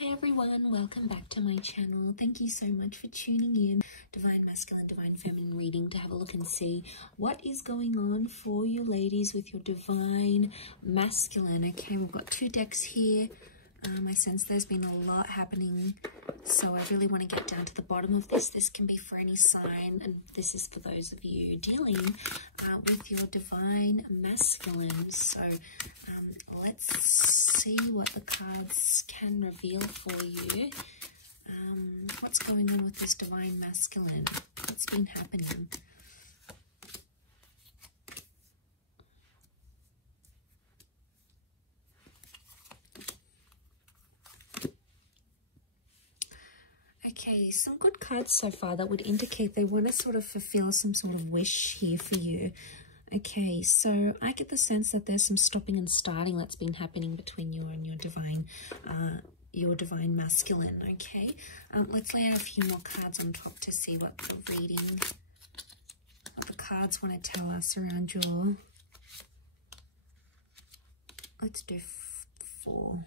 Hi everyone, welcome back to my channel. Thank you so much for tuning in. Divine Masculine, Divine Feminine reading to have a look and see what is going on for you ladies with your Divine Masculine. Okay, we've got two decks here. I sense there's been a lot happening, so I really want to get down to the bottom of this. This can be for any sign, and this is for those of you dealing with your Divine Masculine. So let's see what the cards can reveal for you. What's going on with this Divine Masculine? What's been happening? Okay, some good cards so far that would indicate they want to sort of fulfill some sort of wish here for you. Okay, so I get the sense that there's some stopping and starting that's been happening between you and your Divine Masculine. Okay, let's lay out a few more cards on top to see what the reading, what the cards want to tell us around your. Let's do 4.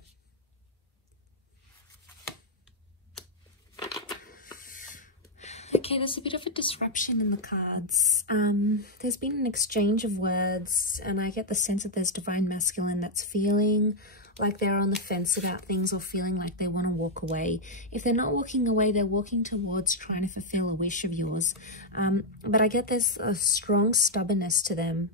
Okay, there's a bit of a disruption in the cards. There's been an exchange of words, and I get the sense that there's Divine Masculine that's feeling like they're on the fence about things or feeling like they want to walk away. If they're not walking away, they're walking towards trying to fulfill a wish of yours. But I get there's a strong stubbornness to them.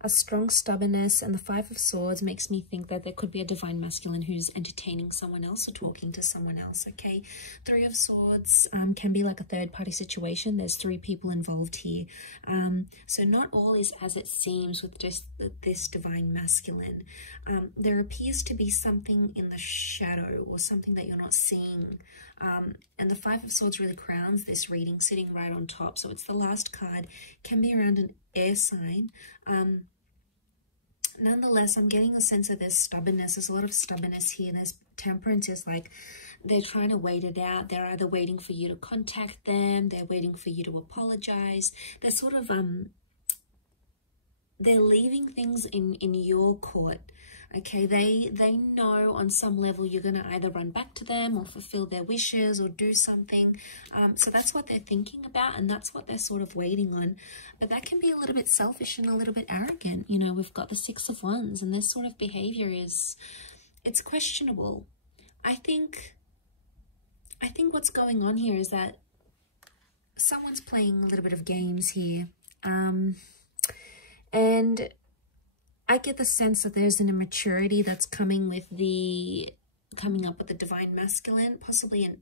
A strong stubbornness, and the 5 of Swords makes me think that there could be a Divine Masculine who's entertaining someone else or talking to someone else, okay? 3 of Swords can be like a third-party situation. There's 3 people involved here. So not all is as it seems with just this Divine Masculine. There appears to be something in the shadow or something that you're not seeing. And the 5 of Swords really crowns this reading, sitting right on top. So it's the last card, can be around an air sign. Nonetheless, I'm getting a sense that there's stubbornness. There's a lot of stubbornness here. There's Temperance is like they're trying to wait it out. They're either waiting for you to contact them. They're waiting for you to apologize. They're sort of, they're leaving things in your court. Okay, they know on some level you're going to either run back to them or fulfill their wishes or do something. So that's what they're thinking about, and that's what they're sort of waiting on. But that can be a little bit selfish and a little bit arrogant. You know, we've got the 6 of Wands, and this sort of behavior it's questionable. I think what's going on here is that someone's playing a little bit of games here. And I get the sense that there's an immaturity that's coming up with the Divine Masculine, possibly an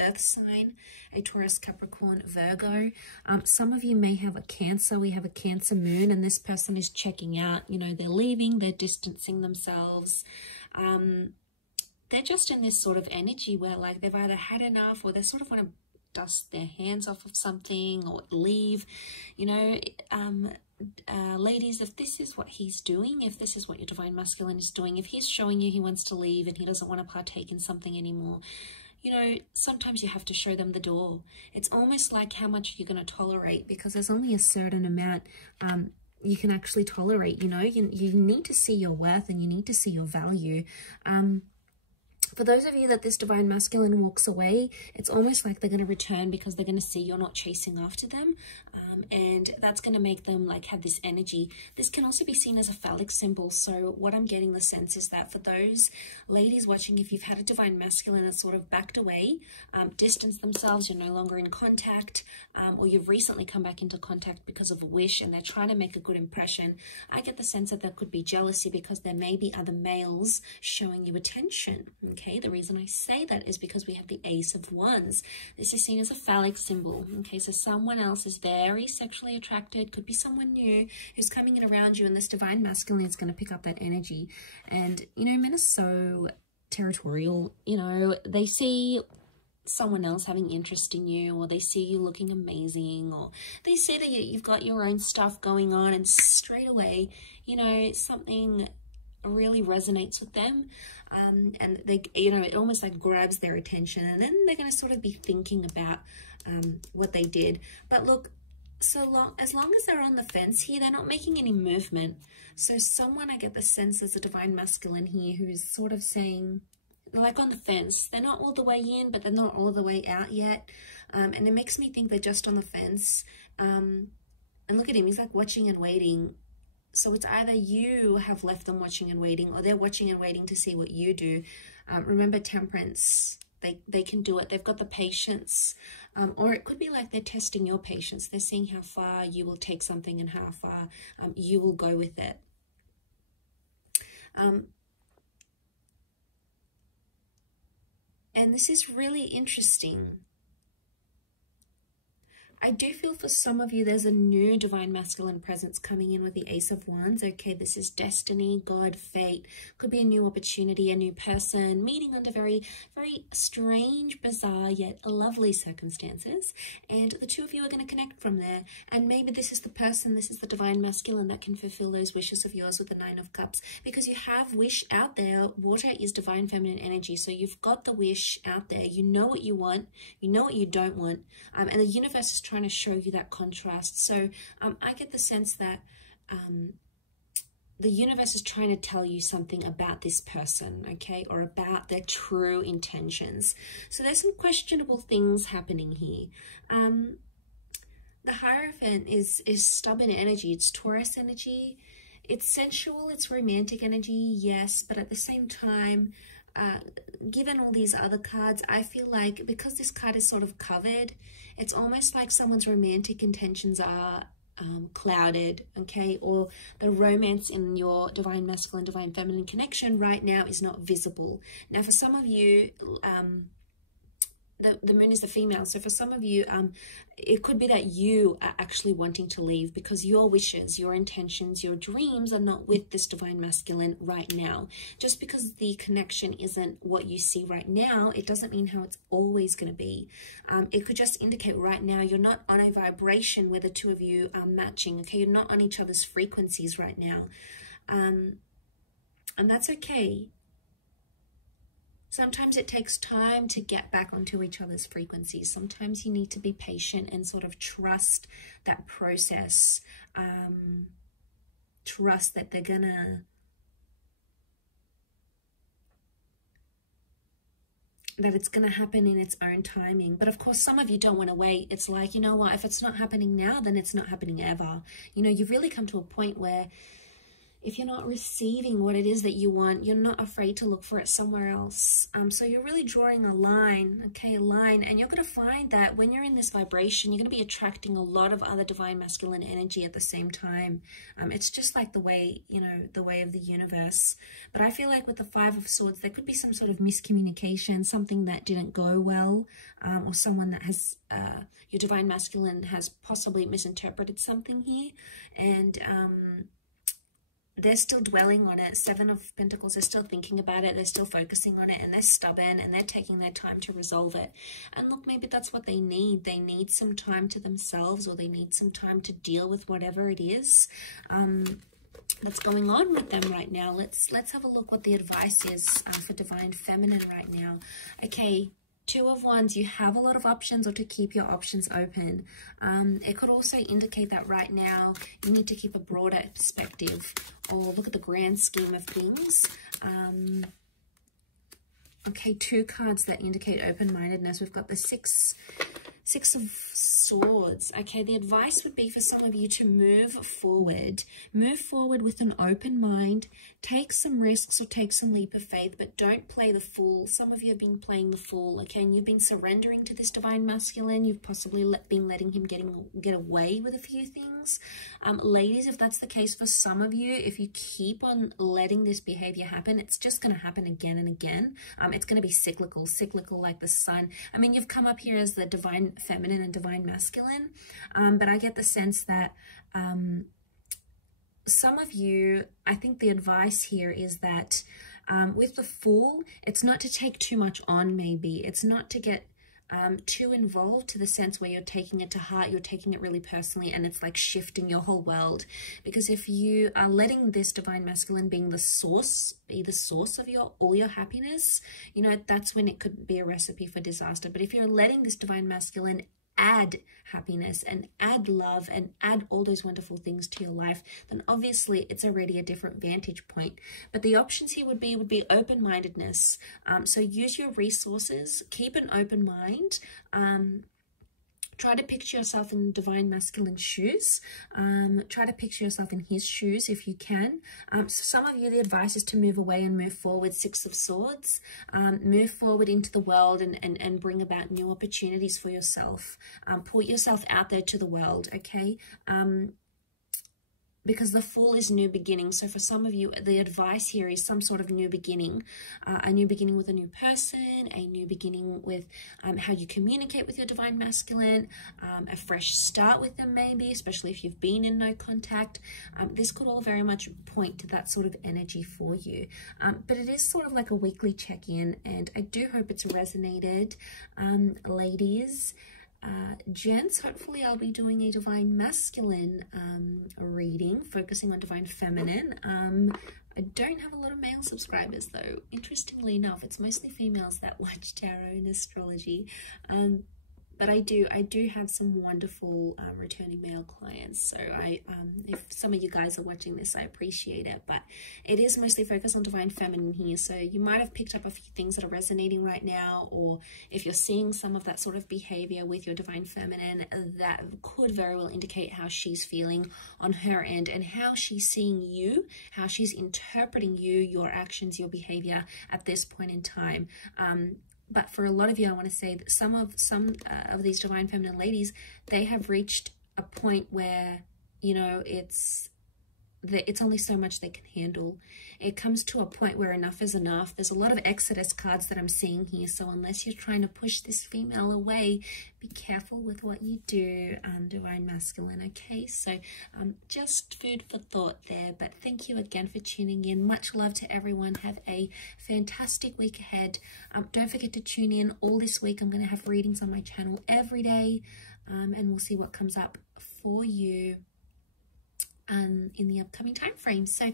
earth sign, a Taurus, Capricorn, Virgo. Some of you may have a Cancer. We have a Cancer moon, and this person is checking out. You know, they're leaving, they're distancing themselves. They're just in this sort of energy where like they've either had enough or they sort of want to dust their hands off of something or leave, you know. Ladies, if this is what he's doing, if this is what your Divine Masculine is doing, if he's showing you he wants to leave and he doesn't want to partake in something anymore, you know, sometimes you have to show them the door. It's almost like how much you're going to tolerate, because there's only a certain amount you can actually tolerate, you know. You need to see your worth and you need to see your value. For those of you that this Divine Masculine walks away, it's almost like they're going to return because they're going to see you're not chasing after them. And that's going to make them like have this energy. This can also be seen as a phallic symbol. So what I'm getting the sense is that for those ladies watching, if you've had a Divine Masculine that's sort of backed away, distanced themselves, you're no longer in contact, or you've recently come back into contact because of a wish and they're trying to make a good impression, I get the sense that there could be jealousy because there may be other males showing you attention. Okay, the reason I say that is because we have the Ace of Wands. This is seen as a phallic symbol. Okay, so someone else is very sexually attracted, could be someone new who's coming in around you, and this Divine Masculine is going to pick up that energy. And, you know, men are so territorial. You know, they see someone else having interest in you, or they see you looking amazing, or they see that you've got your own stuff going on, and straight away, you know, something really resonates with them, and they, you know, it almost like grabs their attention, and then they're going to sort of be thinking about what they did. But look, as long as they're on the fence here, they're not making any movement. So someone, I get the sense, there's a Divine Masculine here who's sort of saying, like on the fence. They're not all the way in, but they're not all the way out yet. And it makes me think they're just on the fence. And look at him, he's like watching and waiting. So it's either you have left them watching and waiting, or they're watching and waiting to see what you do. Remember, temperance, they can do it. They've got the patience. Or it could be like they're testing your patience. They're seeing how far you will take something and how far you will go with it. And this is really interesting. I do feel for some of you, there's a new divine masculine presence coming in with the Ace of Wands. Okay, this is destiny, God, fate. Could be a new opportunity, a new person, meeting under very, very strange, bizarre, yet lovely circumstances. And the two of you are going to connect from there. And maybe this is the person, this is the divine masculine that can fulfill those wishes of yours with the Nine of Cups. Because you have wish out there. Water is divine feminine energy. So you've got the wish out there. You know what you want. You know what you don't want. And the universe is trying to show you that contrast. So I get the sense that the universe is trying to tell you something about this person, okay, or about their true intentions. So there's some questionable things happening here. The Hierophant is stubborn energy. It's Taurus energy. It's sensual. It's romantic energy, yes, but at the same time, given all these other cards, I feel like because this card is sort of covered, it's almost like someone's romantic intentions are clouded, okay, or the romance in your divine masculine, divine feminine connection right now is not visible. Now, for some of you, the moon is the female, so for some of you, it could be that you are actually wanting to leave because your wishes, your intentions, your dreams are not with this divine masculine right now. Just because the connection isn't what you see right now, it doesn't mean how it's always going to be. It could just indicate right now you're not on a vibration where the two of you are matching, okay? You're not on each other's frequencies right now. And that's okay. Sometimes it takes time to get back onto each other's frequencies. Sometimes you need to be patient and sort of trust that process. Trust that they're gonna... that it's gonna happen in its own timing. But of course, some of you don't want to wait. It's like, you know what, if it's not happening now, then it's not happening ever. You know, you've really come to a point where if you're not receiving what it is that you want, you're not afraid to look for it somewhere else. So you're really drawing a line, okay, a line. And you're going to find that when you're in this vibration, you're going to be attracting a lot of other divine masculine energy at the same time. It's just like the way, you know, the way of the universe. But I feel like with the Five of Swords, there could be some sort of miscommunication, something that didn't go well, or someone that has, your divine masculine has possibly misinterpreted something here. And, they're still dwelling on it. Seven of Pentacles, they're still thinking about it. They're still focusing on it, and they're stubborn, and they're taking their time to resolve it. And look, maybe that's what they need. They need some time to themselves, or they need some time to deal with whatever it is that's going on with them right now. Let's have a look what the advice is for divine feminine right now. Okay. Two of Wands, you have a lot of options, or to keep your options open. It could also indicate that right now you need to keep a broader perspective, or look at the grand scheme of things. Okay, two cards that indicate open-mindedness. We've got the Six of Swords. Okay, the advice would be for some of you to move forward. Move forward with an open mind. Take some risks or take some leap of faith, but don't play the fool. Some of you have been playing the fool, okay, and you've been surrendering to this divine masculine. You've possibly been letting him get away with a few things. Ladies, if that's the case for some of you, if you keep on letting this behavior happen, it's just going to happen again and again. It's going to be cyclical like the sun. I mean, you've come up here as the divine feminine and divine masculine, but I get the sense that some of you, I think the advice here is that with the Fool, it's not to take too much on, maybe. It's not to get too involved to the sense where you're taking it to heart, you're taking it really personally, and it's like shifting your whole world. Because if you are letting this divine masculine being the source, be the source of all your happiness, you know, that's when it could be a recipe for disaster. But if you're letting this divine masculine add happiness and add love and add all those wonderful things to your life, then obviously it's already a different vantage point. But the options here would be open-mindedness. So use your resources, keep an open mind. Try to picture yourself in divine masculine shoes. Try to picture yourself in his shoes if you can. So some of you, the advice is to move away and move forward. Six of Swords. Move forward into the world and bring about new opportunities for yourself. Put yourself out there to the world, okay? Because the Fool is new beginning. So for some of you, the advice here is some sort of new beginning. A new beginning with a new person, a new beginning with how you communicate with your divine masculine, a fresh start with them maybe, especially if you've been in no contact. This could all very much point to that sort of energy for you. But it is sort of like a weekly check-in, and I do hope it's resonated, ladies. Gents, hopefully I'll be doing a divine masculine reading, focusing on divine feminine. I don't have a lot of male subscribers though. Interestingly enough, it's mostly females that watch tarot and astrology. But I do have some wonderful returning male clients. So if some of you guys are watching this, I appreciate it. But it is mostly focused on divine feminine here. So you might have picked up a few things that are resonating right now, or if you're seeing some of that sort of behavior with your divine feminine, that could very well indicate how she's feeling on her end and how she's seeing you, how she's interpreting you, your actions, your behavior at this point in time. But for a lot of you, I want to say that some of these divine feminine ladies, they have reached a point where, you know, it's only so much they can handle. It comes to a point where enough is enough. There's a lot of Exodus cards that I'm seeing here. So unless you're trying to push this female away, be careful with what you do, divine masculine, okay? So just food for thought there. But thank you again for tuning in. Much love to everyone. Have a fantastic week ahead. Don't forget to tune in all this week. I'm going to have readings on my channel every day, and we'll see what comes up for you in the upcoming time frame. So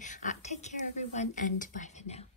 take care everyone, and bye for now.